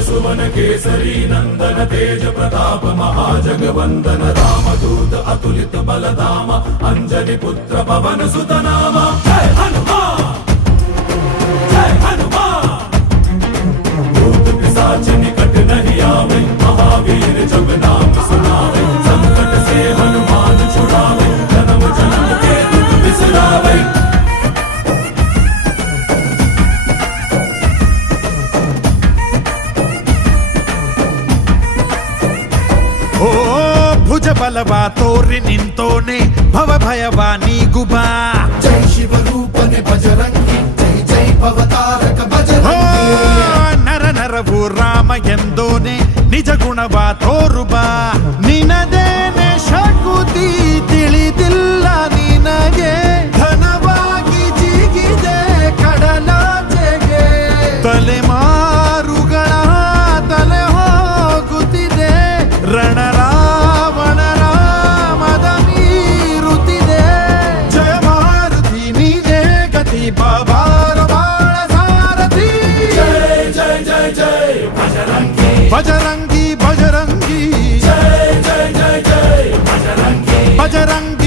सुवन केसरी नंदन तेज प्रताप महाजगवंदन रामदूत अतुलित बलधाम अंजनी पुत्र पवन सुत नाम जय हनुमान जय हनुमान। भूत पिशाच निकट नहीं आवे महावीर जब नाम सुनावे संकट से हनुमान छुड़ावे जन्म जन्म के दुख बिसरावे। ಓ ಭುಜ ಬಲವಾ ತೋರಿ ನಿಂತೋನೆ ಭವ ಭಯವಾ ನೀಗುಬಾ ಜೈ ಶಿವ ರೂಪನೆ ಬಜರಂಗಿ ಜೈ ಜೈ ಭವತಾರಕ ಬಜರಂಗಿ ನರ ನರವು ರಾಮ ಎಂದೋನೆ ನಿಜ ಗುಣವಾ ತೋರುಬಾ ನಿನದೇನೆ ಶಕುತಿ ತಿಳಿದಿಲ್ಲ ನಿನಗೆ ಘನವಾಗಿ ಜಿಗಿದೆ ಕಡಲಾಚೆಗೆ ತಲೆಮಾರುಗಳ ತಲೆ ಹೋಗುತ್ತಿದೆ ರಣರಾವಣ ರಾಮದ ಮೀರುತ್ತಿದೆ ಜಯ ಮಾರುತಿ ನೀನೇ ಗತಿ ಬಾಬಾರ ಬಾಳ ಸಾರಥಿ जय जय जय जय बजरंगी ಬಜರಂಗಿ ಬಜರಂಗಿ जय जय जय जय बजरंगी ಬಜರಂಗಿ